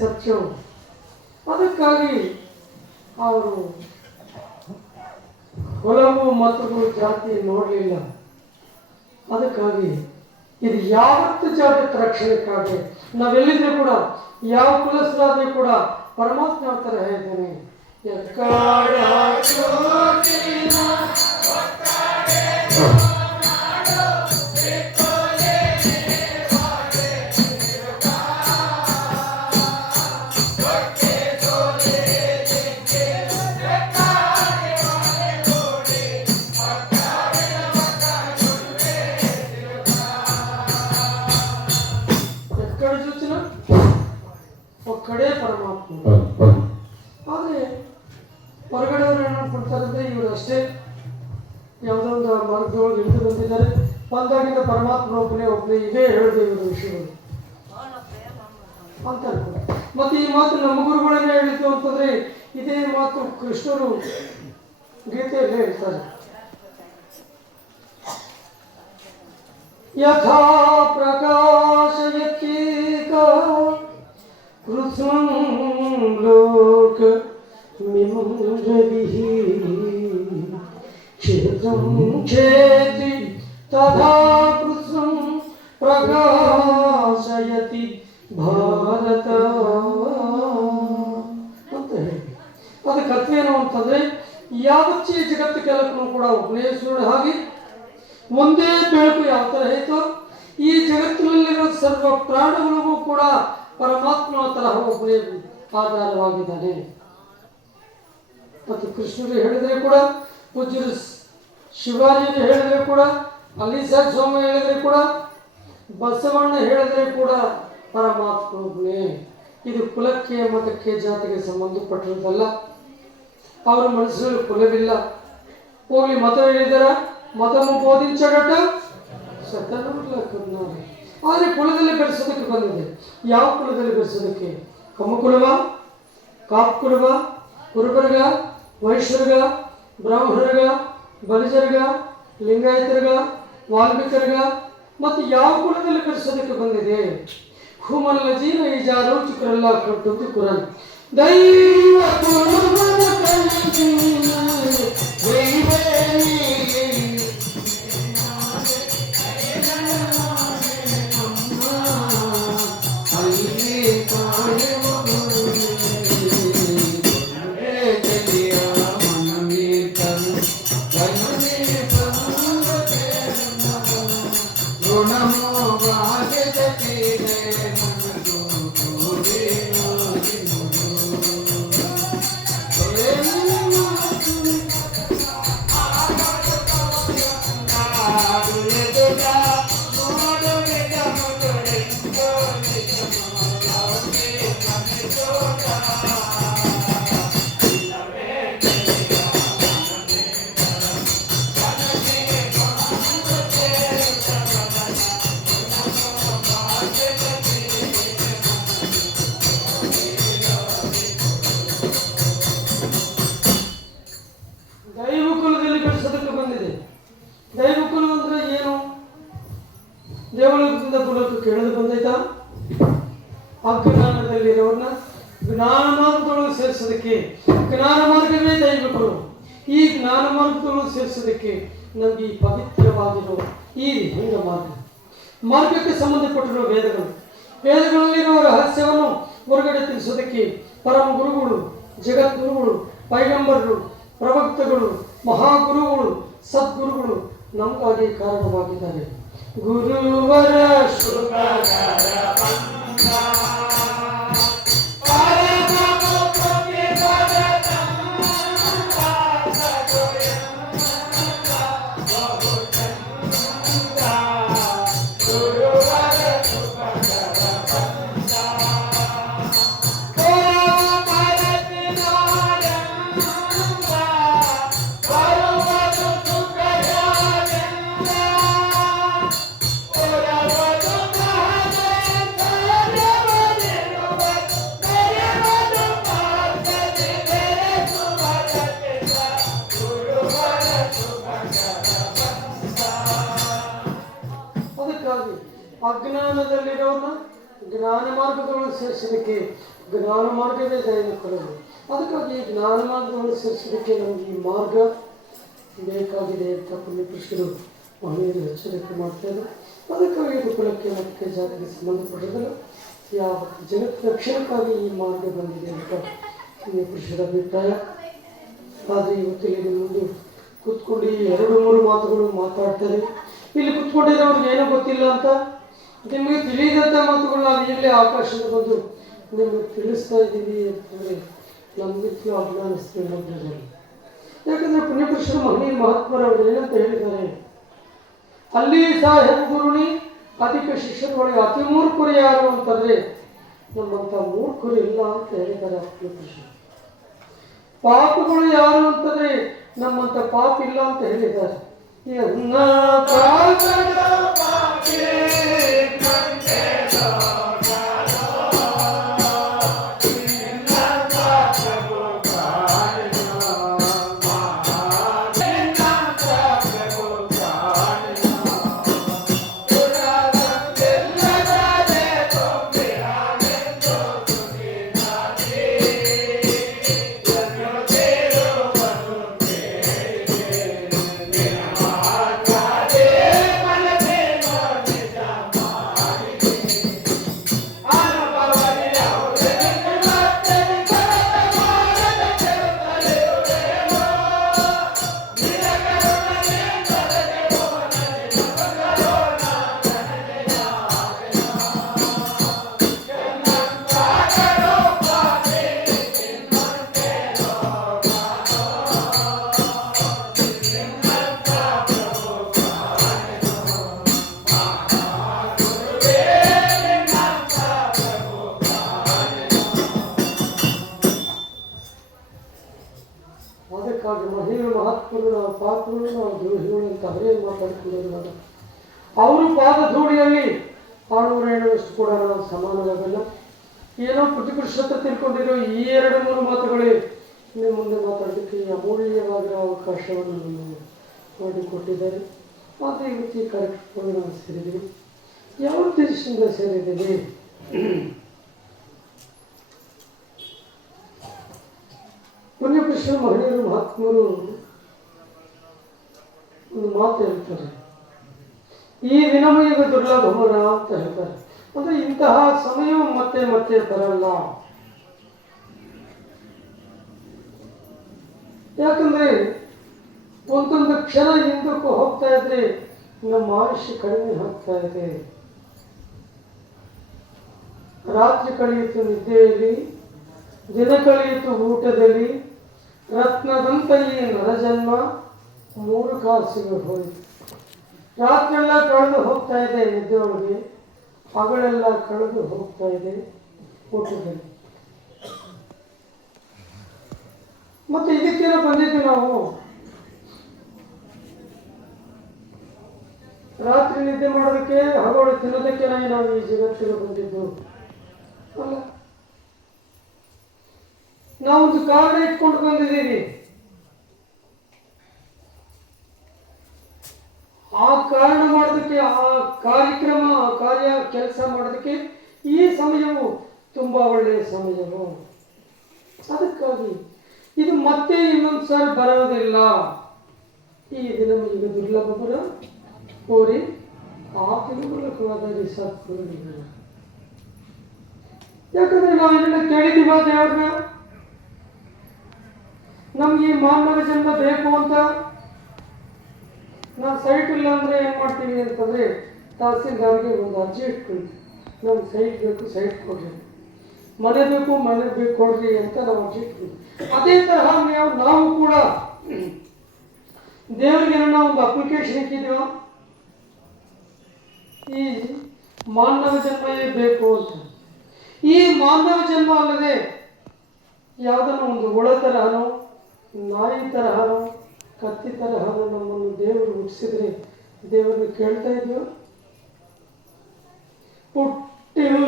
ಸತ್ಯವು. ಅದಕ್ಕಾಗಿ ಅವರು ಕುಲವು ಮತಗಳು ಜಾತಿ ನೋಡಲಿಲ್ಲ. ಅದಕ್ಕಾಗಿ ಇದು ಯಾವತ್ತು ಜಾಗೃತ ರಕ್ಷಣೆಕ್ಕಾಗಿ ನಾವೆಲ್ಲಿದ್ರೂ ಕೂಡ ಯಾವ ಕುಲಸ್ಥರಾದ್ರೂ ಕೂಡ ಪರಮಾತ್ಮ ಹತ್ರ ಹೇಳ್ತೇನೆ, ಒಕ್ಕಡೆ ಪರಮಾತ್ಮ. ಆದರೆ ಹೊರಗಡೆಯವರು ಏನ್ಕೊಡ್ತಾರಂದ್ರೆ ಇವರು ಅಷ್ಟೇ ಯಾವುದೋ ಒಂದು ಮಾರ್ಗದೊಳಗೆ ಇಳಿದು ಬಂದಿದ್ದಾರೆ, ಬಂದಾಗಿಂದ ಪರಮಾತ್ಮ ಒಬ್ಬನೇ ಇದೇ ಹೇಳಿದೆ ಇವರು ವಿಷಯಗಳು ಅಂತ ಅನ್ಕೊಂಡು. ಮತ್ತೆ ಈ ಮಾತು ನಮ್ಮ ಗುರುಗಳನ್ನೇ ಹೇಳಿದ್ದು ಅಂತಂದ್ರೆ ಇದೇ ಮಾತು ಕೃಷ್ಣರು ಗೀತೆಯಲ್ಲೇ ಹೇಳ್ತಾರೆ. ಯಥಾ ಪ್ರಕಾಶಯತ್ಯೇಕ ಕೃತ್ಸ್ನಂ ಲೋಕ ಮಿಮಂ ರವಿಃ ಕ್ಷೇತ್ರಂ ಕ್ಷೇತ್ರಿ ತಥಾ ಕೃತ್ಸ್ನಂ ಪ್ರಕಾಶಯತಿ ಭಾರತ ಅಂತ ಹೇಳಿ. ಅದಕ್ಕೆ ಅರ್ಥವೇನು ಅಂತಂದ್ರೆ ಯಾವತ್ತೇ ಜಗತ್ತಿಗೆಲ್ಲಕ್ಕೂ ಕೂಡ ಒಬ್ಬನೇ ಸೂರ್ಯ ಹಾಗೆ ಒಂದೇ ಬೆಳಕು ಯಾವ ಥರ ಹೇತೋ ಈ ಜಗತ್ತಿನಲ್ಲಿರೋ ಸರ್ವ ಪ್ರಾಣಿಗಳಿಗೂ ಕೂಡ ಪರಮಾತ್ಮ ತರಹ ಒಬ್ಬನೇ ಆಧಾರವಾಗಿದ್ದಾನೆ. ಮತ್ತು ಕೃಷ್ಣರು ಹೇಳಿದರೆ ಕೂಡ, ಪೂಜ್ಯರು ಶಿವಾಜಿಯರು ಹೇಳಿದರೆ ಕೂಡ, ಅಲ್ಲಿಸಾಕ್ ಸ್ವಾಮಿ ಹೇಳಿದರೆ ಕೂಡ, ಬಸವಣ್ಣ ಹೇಳಿದರೆ ಕೂಡ ಪರಮಾತ್ಮ ಒಬ್ಬನೇ. ಇದು ಕುಲಕ್ಕೆ ಮತಕ್ಕೆ ಜಾತಿಗೆ ಸಂಬಂಧಪಟ್ಟಿರೋದಲ್ಲ. ಅವರ ಮನಸ್ಸಲ್ಲಿ ಕುಲವಿಲ್ಲ. ಹೋಗ್ಲಿ ಮತ ಹೇಳಿದಾರ, ಮತವನ್ನು ಬೋಧಿಂಚಡಟ ಸತ್ತನಲ್ಲ ಕರ್ನಾಡ. ಆದರೆ ಕುಲದಲ್ಲಿ ಬೆಳೆಸೋದಕ್ಕೆ ಬಂದಿದೆ. ಯಾವ ಕುಲದಲ್ಲಿ ಬೆಳೆಸೋದಕ್ಕೆ? ಕಮ್ಮಕುಲವ, ಕಾಪ್ ಕುಲವ, ಕುರುಬರ್ಗ, ವೈಶ್ಯರ್ಗ, ಬ್ರಾಹ್ಮಣರ್ಗ, ಬಲಿಜರ್ಗ, ಲಿಂಗಾಯತರ್ಗ, ವಾಲ್ಮೀಕರ್ಗ, ಮತ್ತು ಯಾವ ಕುಲದಲ್ಲಿ ಬೆಳೆಸೋದಕ್ಕೆ ಬಂದಿದೆ? ಹುಮಲ್ಲ ಜೀವ ಈ ಜಾರು ಚಿಕ್ಕರೆಲ್ಲ ಕಟ್ಟುತ್ತಿ ಕುರನ್ ದೈವ ದೇವಲೋಕದಿಂದ ಕುಲಕ್ಕೆ ಕೇಳಲು ಬಂದೈತಾ? ಅಜ್ಞಾನದಲ್ಲಿರೋರನ್ನ ಜ್ಞಾನ ಮಾರ್ಗದೊಳಗೆ ಸೇರಿಸೋದಕ್ಕೆ ಜ್ಞಾನ ಮಾರ್ಗವೇ ದೈವಗಳು. ಈ ಜ್ಞಾನ ಮಾರ್ಗದೊಳಗೆ ಸೇರಿಸೋದಕ್ಕೆ ನಮಗೆ ಈ ಪವಿತ್ರವಾಗಿರೋ ಈ ಹಿಂಗ ಮಾರ್ಗಕ್ಕೆ ಸಂಬಂಧಪಟ್ಟಿರೋ ವೇದಗಳಲ್ಲಿರುವ ರಹಸ್ಯವನ್ನು ಹೊರಗಡೆ ತಿಳಿಸೋದಕ್ಕೆ ಪರಮ ಗುರುಗಳು, ಜಗದ್ಗುರುಗಳು, ಪೈಗಂಬರರು, ಪ್ರವಕ್ತಗಳು, ಮಹಾಗುರುಗಳು, ಸದ್ಗುರುಗಳು ನಮಗಾಗಿ ಕಾರಣವಾಗಿದ್ದಾರೆ. ಗುರುವರ ಜ್ಞಾನ ಮಾರ್ಗದೊಳಗೆ ಸೇರಿಸಲಿಕ್ಕೆ ಜ್ಞಾನ ಮಾರ್ಗವೇ ದಯವನ್ನು ಕೊಡೋದು. ಅದಕ್ಕಾಗಿ ಜ್ಞಾನ ಮಾರ್ಗದೊಳಗೆ ಸೇರಿಸಲಿಕ್ಕೆ ನಮಗೆ ಈ ಮಾರ್ಗ ಬೇಕಾಗಿದೆ ಅಂತ ಪುಣ್ಯಪುರುಷರು ಮಹಿಳೆಯರು ಎಚ್ಚರಿಕೆ ಮಾಡ್ತಾರೆ. ಅದಕ್ಕಾಗಿ ಇದು ಕುಲಕ್ಕೆ ಮತ್ತು ಜಾತಿಗೆ ಸಂಬಂಧಪಟ್ಟದಲ್ಲ, ಯಾವ ಜಗತ್ ರಕ್ಷಣಕ್ಕಾಗಿ ಈ ಮಾರ್ಗ ಬಂದಿದೆ ಅಂತ ಪುರುಷರ ಅಭಿಪ್ರಾಯ. ಆದರೆ ಇವತ್ತು ಇಲ್ಲಿ ಮುಂದೆ ಕೂತ್ಕೊಂಡು 2-3 ಮಾತುಗಳು ಮಾತಾಡ್ತಾರೆ. ಇಲ್ಲಿ ಕೂತ್ಕೊಂಡಿರೋರಿಗೆ ಏನೂ ಗೊತ್ತಿಲ್ಲ ಅಂತ ನಿಮಗೆ ತಿಳಿದಂಥ ಮಾತುಗಳು ನಾವು ಈಗಲೇ ಆಕಾಶದ ಬಂದು ನಿಮಗೆ ತಿಳಿಸ್ತಾ ಇದ್ದೀವಿ ಅಂತಂದರೆ ನಮಗಿತ್ತು ಅಭಿಮಾನಿಸ್ತೀವಿ ನಮ್ಮಲ್ಲಿ. ಯಾಕಂದರೆ ಪುಣ್ಯಪುರುಷರು ಮಹನೀಯ ಮಹಾತ್ಮರವರು ಏನಂತ ಹೇಳಿದ್ದಾರೆ, ಅಲ್ಲಿ ಸಾಹೇಬ್ ಗುರುಣಿ ಅಧಿಕ ಶಿಷ್ಯರೊಳಗೆ ಅತಿ ಮೂರ್ಖರು ಯಾರು ಅಂತಂದರೆ ನಮ್ಮಂಥ ಮೂರ್ಖರು ಇಲ್ಲ ಅಂತ ಹೇಳಿದ್ದಾರೆ ಪುಣ್ಯಪುರುಷರು. ಪಾಪಗಳು ಯಾರು ಅಂತಂದರೆ ನಮ್ಮಂಥ ಪಾಪ ಇಲ್ಲ ಅಂತ ಹೇಳಿದ್ದಾರೆ. ಅದಕ್ಕಾಗಿ ಮಹಿಳೆ ಮಹಾತ್ಮರು ನಾವು ಪಾಪಗಳು ನಾವು ದ್ರೋಹಿಗಳು ಅಂತ ಅವರೇ ಮಾತಾಡ್ಕೊಂಡಿರುವಾಗ ಅವರು ಪಾದ ಧೂಳಿಯಲ್ಲಿ 600 ಎಣ್ಣೆಯಷ್ಟು ಕೂಡ ನಾವು ಸಮಾನವಾಗಲ್ಲ. ಏನೋ ಪ್ರತಿಪುರುಷತೆ ತಿಳ್ಕೊಂಡಿರೋ ಈ 2-3 ಮಾತುಗಳೇ ನಿಮ್ಮ ಮುಂದೆ ಮಾತಾಡೋದಕ್ಕೆ ಅಮೂಲ್ಯವಾಗಿರೋ ಅವಕಾಶವನ್ನು ನಮ್ಮ ಮಾಡಿಕೊಟ್ಟಿದ್ದಾರೆ. ಆದರೆ ಇವತ್ತು ಈ ಕಾರ್ಯಕ್ರಮವನ್ನು ನಾವು ಸೇರಿದ್ದೀವಿ. ಯಾವ ಉದ್ದೇಶದಿಂದ ಸೇರಿದ್ದೀವಿ? ಪುಣ್ಯಪುರುಷರು ಮಹಿಳೆಯರು ಮಹಾತ್ಮರು ಒಂದು ಮಾತು ಹೇಳ್ತಾರೆ, ಈ ದಿನಮಯುಗ ದುರ್ಲಭಮರ ಅಂತ ಹೇಳ್ತಾರೆ. ಅಂದರೆ ಇಂತಹ ಸಮಯವು ಮತ್ತೆ ಮತ್ತೆ ಬರಲ್ಲ. ಯಾಕಂದ್ರೆ ಒಂದೊಂದು ಕ್ಷಣ ಹಿಂದಕ್ಕೂ ಹೋಗ್ತಾ ಇದ್ರೆ ನಮ್ಮ ಆಯುಷ್ಯ ಕಡಿಮೆ ಆಗ್ತಾ ಇದೆ. ರಾತ್ರಿ ಕಳೆಯಿತು ನಿದ್ದೆಯಲ್ಲಿ, ದಿನ ಕಳೆಯಿತು ಊಟದಲ್ಲಿ, ರತ್ನದಂತ ಈ ನರಜನ್ಮ 3 ಕಾಸಿಗೆ ಹೋಯಿತು. ರಾತ್ರೆಲ್ಲ ಕಳೆದು ಹೋಗ್ತಾ ಇದೆ ನಿದ್ದೆ ಒಳಗೆ, ಹಗಲೆಲ್ಲ ಕಳೆದು ಹೋಗ್ತಾ ಇದೆ ಊಟದಲ್ಲಿ. ಮತ್ತೆ ಇದಕ್ಕೇನೋ ಬಂದಿದ್ದು ನಾವು ರಾತ್ರಿ ನಿದ್ದೆ ಮಾಡೋದಕ್ಕೆ, ಹಗಲು ತಿನ್ನೋದಕ್ಕೆ ನಾವು ಈ ಜಗತ್ತಿಗೆ ಬಂದಿದ್ದು ಅಲ್ಲ. ನಾವೊಂದು ಕಾರಣ ಇಟ್ಕೊಂಡು ಬಂದಿದ್ದೀವಿ. ಆ ಕಾರಣ ಮಾಡೋದಕ್ಕೆ, ಆ ಕಾರ್ಯಕ್ರಮ, ಆ ಕಾರ್ಯ ಕೆಲಸ ಮಾಡೋದಕ್ಕೆ ಈ ಸಮಯವು ತುಂಬ ಒಳ್ಳೆಯ ಸಮಯವು. ಅದಕ್ಕಾಗಿ ಇದು ಮತ್ತೆ ಇನ್ನೊಂದು ಸಾರಿ ಬರೋದಿಲ್ಲ. ಈ ದಿನ ಈಗ ದುರ್ಲಭ ಬರ ಕೋರಿ ಆ ತಿಳುವಳಿಕೆವಾದ ಸತ್ಪುರ. ಯಾಕಂದ್ರೆ ನಾವೆಲ್ಲ ಕೇಳಿದೀವ ದೇವ್ರನ್ನ, ನಮ್ಗೆ ಈ ಮಾನವ ಜನ್ಮ ಬೇಕು ಅಂತ. ನಾವು ಸೈಟ್ ಇಲ್ಲ ಅಂದರೆ ಏನು ಮಾಡ್ತೀವಿ ಅಂತಂದರೆ ತಹಸೀಲ್ದಾರ್ಗೆ ಒಂದು ಅರ್ಜಿ ಇಟ್ಕೊಳ್ತೀವಿ, ನಮ್ಗೆ ಸೈಟ್ ಬೇಕು, ಸೈಟ್ ಕೊಡ್ರಿ, ಮನೆ ಬೇಕು, ಮನೆ ಬೇಕು ಕೊಡ್ರಿ ಅಂತ ನಾವು ಅರ್ಜಿ ಇಟ್ಕೊಳ್ತೀವಿ. ಅದೇ ತರಹ ನಾವು ಕೂಡ ದೇವರಿಗೆ ಒಂದು ಅಪ್ಲಿಕೇಶನ್ ಇಟ್ಟಿದ್ದೀವ, ಈ ಮಾನವ ಜನ್ಮವೇ ಬೇಕು ಅಂತ. ಈ ಮಾನವ ಜನ್ಮ ಅಲ್ಲದೆ ಯಾವುದನ್ನು ಒಂದು ಹುಳ ತರಹನೋ, ನಾಯಿ ತರಹನೋ, ಕತ್ತಿ ತರಹನೋ ನಮ್ಮನ್ನು ದೇವರು ಹುಟ್ಟಿಸಿದ್ರೆ ದೇವರನ್ನು ಕೇಳ್ತಾ ಇದ್ವಿ. ಹುಟ್ಟಿರು